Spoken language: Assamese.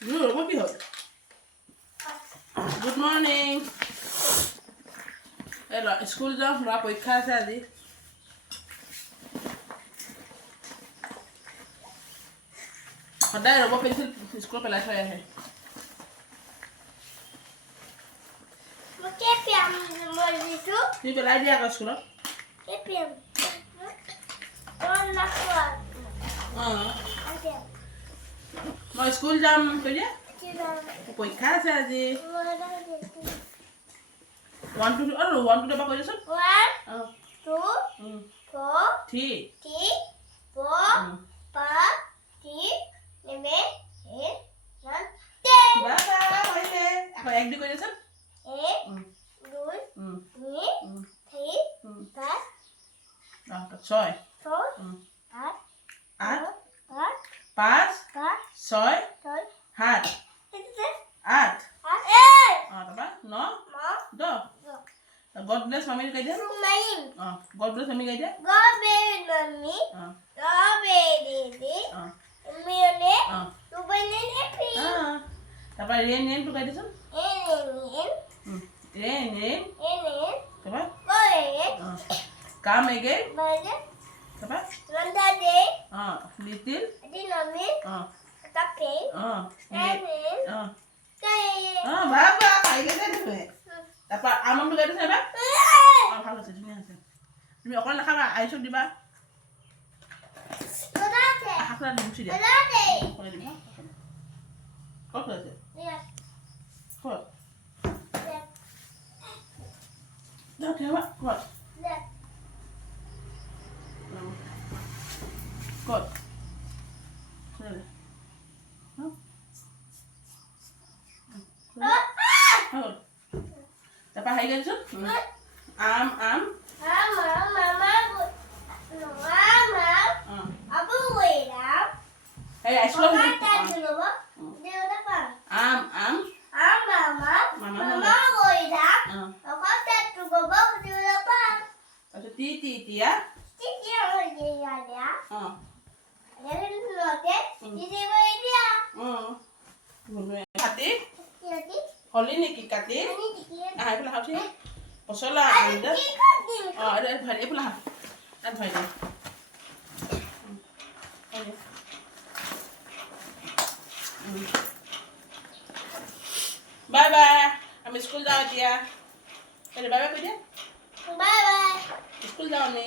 What you Good morning. Hello, school যাও ল'ৰা পৰীক্ষা আছে আজি সদায় ৰব পেঞ্চিল স্কুলত পেলাই থৈ আহে তুমি পেলাই দিয়া আকৌ স্কুলত মই স্কুল যাম কৈ দিয়া পৰীক্ষা আছে আজি 1 2 1 2 কৈ দিছোন 1 2 4 3 4 5 6 7 8 9 10 বাবা হইছে আকৌ এক দুই কৈ দিছোন 1 2 3 4 5 6 8 5 6 7 8 তাৰপৰা 9 10 God bless mommy কৈ দিয়া God bless mommy কৈ দিয়া God bless mommy God bless daddy মেনে তো বনে হ্যাপি তাৰপৰা ৰেন ৰেন কৈ দিছোন ৰেন তাৰপৰা come again তাৰপৰা Sunday little mommy Kape বাবা খাই গৈছে তুমি তাৰপৰা আমনটো কৈ দিছে এবাৰ ভাল হৈছে ধুনীয়া হৈছে তুমি অকল নাখাবা আইচক দিবা হাতলা দি মুছি দিয়া অকলে দিবা ক'ত আছে ক'ত যাও কেবা ক'ত ক'ত তাৰপৰা হেৰি কৰিছোঁ আম এই আইচক্ৰীম তাৰপিছত তিয়া কাটি হলি নেকি কাটি আহি পেলাই খাওঁছি পচলা এইফালে এইফালে তাত ভৰাই দে বাই বাই আমি স্কুল যাওঁ এতিয়া বাই বাই কৈ দিয়া Bye bye. স্কুল যাওঁ আমি